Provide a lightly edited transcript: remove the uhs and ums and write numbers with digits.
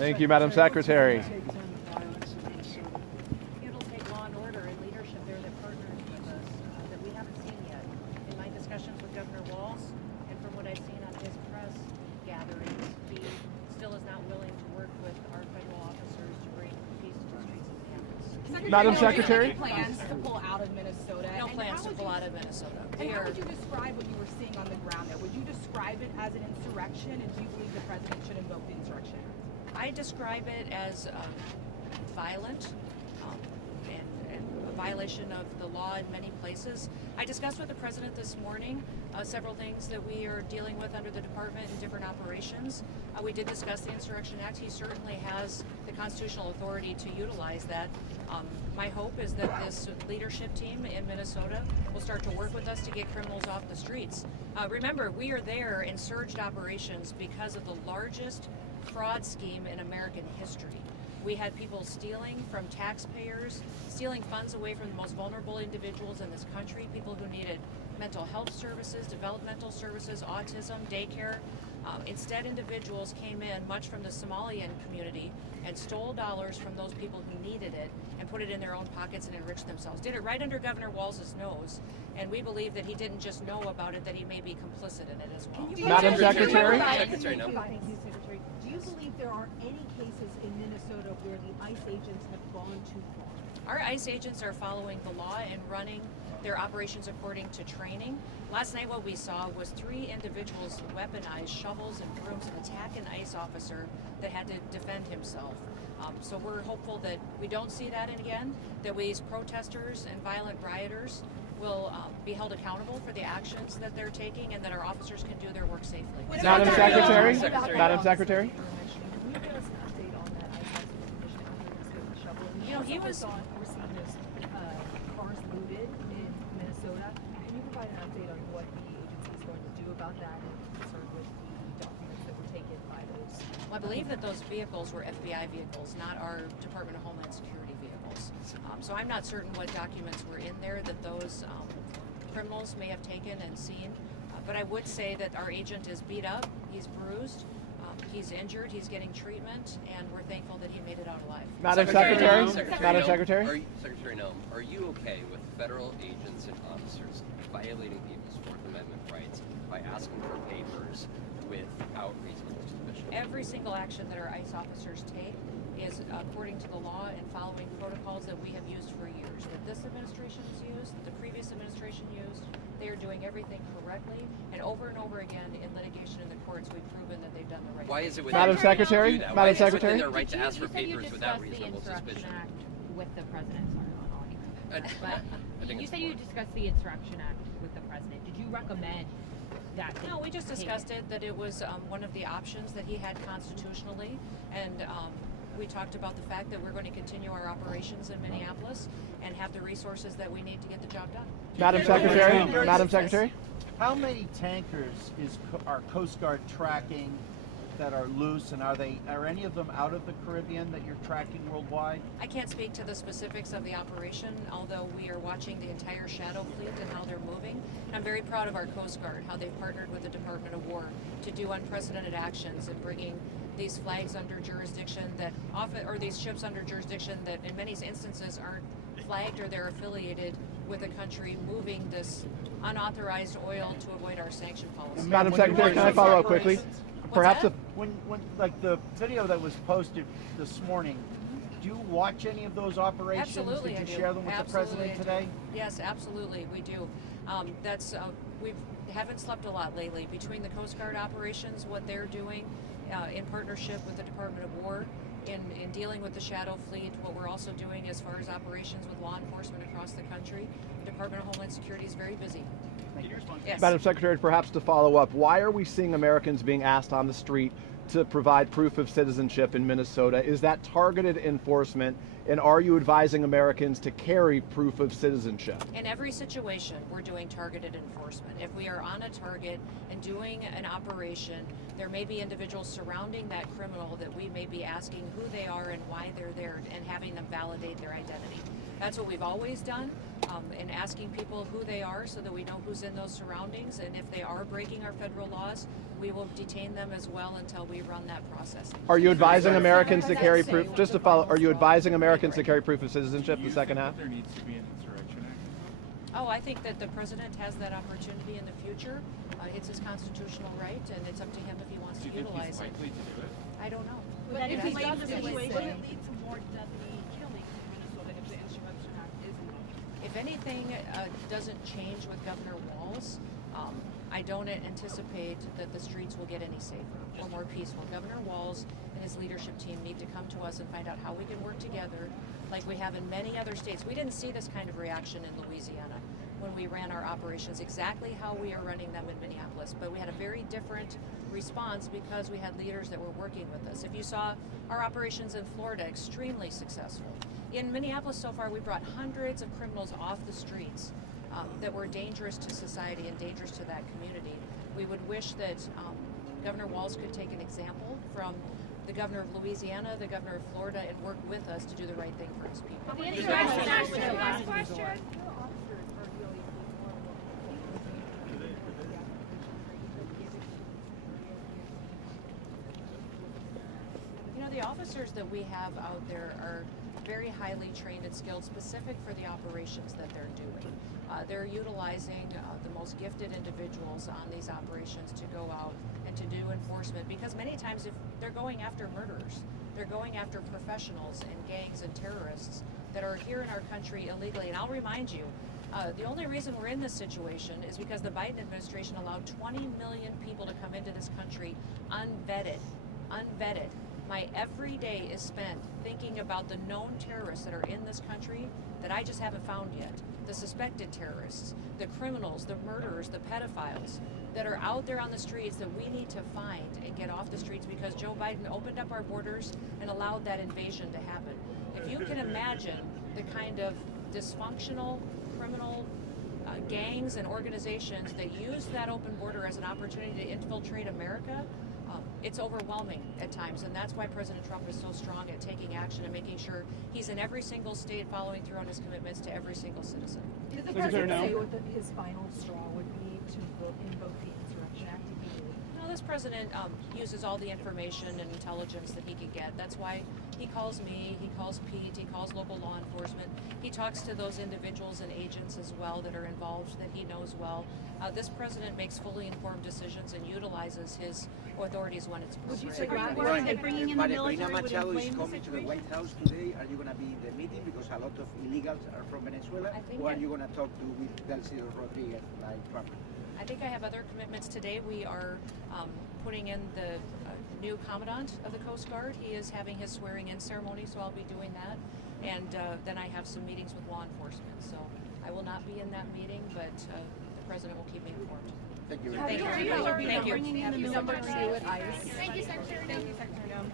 Thank you, Madam Secretary. It'll take law and order and leadership there that partners with us that we haven't seen yet. In my discussions with Governor Walz, and from what I've seen on his press gatherings, he still is not willing to work with our federal officers to bring peace to the streets of campus. Madam Secretary? Plans to pull out of Minnesota. No plans to pull out of Minnesota. And how would you describe what you were seeing on the ground there? Would you describe it as an insurrection, and do you believe the president should invoke the Insurrection Act? I describe it as violent and a violation of the law in many places. I discussed with the president this morning several things that we are dealing with under the department in different operations. We did discuss the Insurrection Act. He certainly has the constitutional authority to utilize that. My hope is that this leadership team in Minnesota will start to work with us to get criminals off the streets. Remember, we are there in surged operations because of the largest fraud scheme in American history. We had people stealing from taxpayers, stealing funds away from the most vulnerable individuals in this country, people who needed mental health services, developmental services, autism, daycare. Instead, individuals came in, much from the Somalian community, and stole dollars from those people who needed it and put it in their own pockets and enriched themselves. Did it right under Governor Walz's nose, and we believe that he didn't just know about it, that he may be complicit in it as well. Madam Secretary? Secretary, no. Thank you, Secretary. Do you believe there are any cases in Minnesota where the ICE agents have gone too far? Our ICE agents are following the law and running their operations according to training. Last night what we saw was 3 individuals weaponize shovels and brooms and attack an ICE officer that had to defend himself. So we're hopeful that we don't see that again, that these protesters and violent rioters will be held accountable for the actions that they're taking, and that our officers can do their work safely. Madam Secretary? Madam Secretary? Can you give us an update on that ICE expedition out there with the shovel? You know, he was- We're seeing this cars looted in Minnesota. Can you provide an update on what the agency is going to do about that, and concerned with the documents that were taken by those? Well, I believe that those vehicles were FBI vehicles, not our Department of Homeland Security vehicles. So I'm not certain what documents were in there that those criminals may have taken and seen. But I would say that our agent is beat up, he's bruised, he's injured, he's getting treatment, and we're thankful that he made it out alive. Madam Secretary? Secretary Madam Noem, Secretary? Secretary Noem, are you okay with federal agents and officers violating people's Fourth Amendment rights by asking for papers without reasonable suspicion? Every single action that our ICE officers take is according to the law and following protocols that we have used for years, that this administration has used, that the previous administration used. They are doing everything correctly, and over again in litigation in the courts, we've proven that they've done the right Why thing. is it Madam within Secretary? do that? Madam Why is it Secretary? within their right to ask for You said you papers without discussed the reasonable Insurrection suspicion? Act with the president. Sorry, not all I but think you it's said you important. discussed the Insurrection Act with the president. Did you recommend that? No, we just discussed it, that it was one of the options that he had constitutionally, and we talked about the fact that we're going to continue our operations in Minneapolis and have the resources that we need to get the job done. Madam Secretary? Madam Secretary? How many tankers are Coast Guard tracking that are loose, and are any of them out of the Caribbean that you're tracking worldwide? I can't speak to the specifics of the operation, although we are watching the entire Shadow Fleet and how they're moving. And I'm very proud of our Coast Guard, how they've partnered with the Department of War to do unprecedented actions in bringing these flags under jurisdiction that often, or these ships under jurisdiction that in many instances aren't flagged or they're affiliated with a country moving this unauthorized oil to avoid our sanction policy. Madam Secretary, can I follow up quickly? Perhaps that? When like the video that was posted this morning, do you watch any of those operations? Absolutely, Did I you do. share them with Absolutely, the president I do. today? Yes, absolutely, we do. We haven't slept a lot lately between the Coast Guard operations, what they're doing in partnership with the Department of War in dealing with the Shadow Fleet. What we're also doing as far as operations with law enforcement across the country. The Department of Homeland Security is very busy. Yes. Madam Secretary, perhaps to follow up, why are we seeing Americans being asked on the street to provide proof of citizenship in Minnesota? Is that targeted enforcement, and are you advising Americans to carry proof of citizenship? In every situation, we're doing targeted enforcement. If we are on a target and doing an operation, there may be individuals surrounding that criminal that we may be asking who they are and why they're there and having them validate their identity. That's what we've always done, in asking people who they are so that we know who's in those surroundings, and if they are breaking our federal laws, we will detain them as well until we run that process. Are you advising Americans to carry proof? Just to follow, are you advising Americans to carry proof of citizenship? The second half. There needs to be an insurrection act. Oh, I think that the president has that opportunity in the future. It's his constitutional right, and it's up to him if he wants Do to you think he's utilize it. likely to do it? I don't know. But if That's he up does to the him. situation, would it lead to more deadly killings in Minnesota if the Insurrection Act is invoked? If anything doesn't change with Governor Walz, I don't anticipate that the streets will get any safer or more peaceful. Governor Walz and his leadership team need to come to us and find out how we can work together like we have in many other states. We didn't see this kind of reaction in Louisiana when we ran our operations exactly how we are running them in Minneapolis, but we had a very different response because we had leaders that were working with us. If you saw our operations in Florida, extremely successful. In Minneapolis so far, we brought hundreds of criminals off the streets that were dangerous to society and dangerous to that community. We would wish that Governor Walz could take an example from the governor of Louisiana, the governor of Florida, and work with us to do the right thing for his people. Last question. You know, the officers that we have out there are very highly trained and skilled, specific for the operations that they're doing. They're utilizing the most gifted individuals on these operations to go out and to do enforcement, because many times if they're going after murderers, they're going after professionals and gangs and terrorists that are here in our country illegally. And I'll remind you, the only reason we're in this situation is because the Biden administration allowed 20 million people to come into this country unvetted. My every day is spent thinking about the known terrorists that are in this country that I just haven't found yet. The suspected terrorists, the criminals, the murderers, the pedophiles that are out there on the streets that we need to find and get off the streets because Joe Biden opened up our borders and allowed that invasion to happen. If you can imagine the kind of dysfunctional criminal gangs and organizations that use that open border as an opportunity to infiltrate America, it's overwhelming at times, and that's why President Trump is so strong at taking action and making sure he's in every single state following through on his commitments to every single citizen. Did the president say what his final straw would be to invoke the Insurrection Act if he did? No, this president uses all the information and intelligence that he can get. That's why he calls me, he calls Pete, he calls local law enforcement. He talks to those individuals and agents as well that are involved that he knows well. This president makes fully informed decisions and utilizes his authorities when it's Would you appropriate. say Are you worried that bringing in the military would inflame the situation? White House today. Are you going to be in the meeting because a lot of illegals are from Venezuela? I think Or are that- you going to talk to with Delcy Rodriguez like Trump? I think I have other commitments today. We are putting in the new commandant of the Coast Guard. He is having his swearing in ceremony, so I'll be doing that. And then I have some meetings with law enforcement. So I will not be in that meeting, but the president will keep me informed. Thank you. Thank you. Are you Thank you. bringing in the military? Number 2 at ICE. Thank you, Secretary Noem.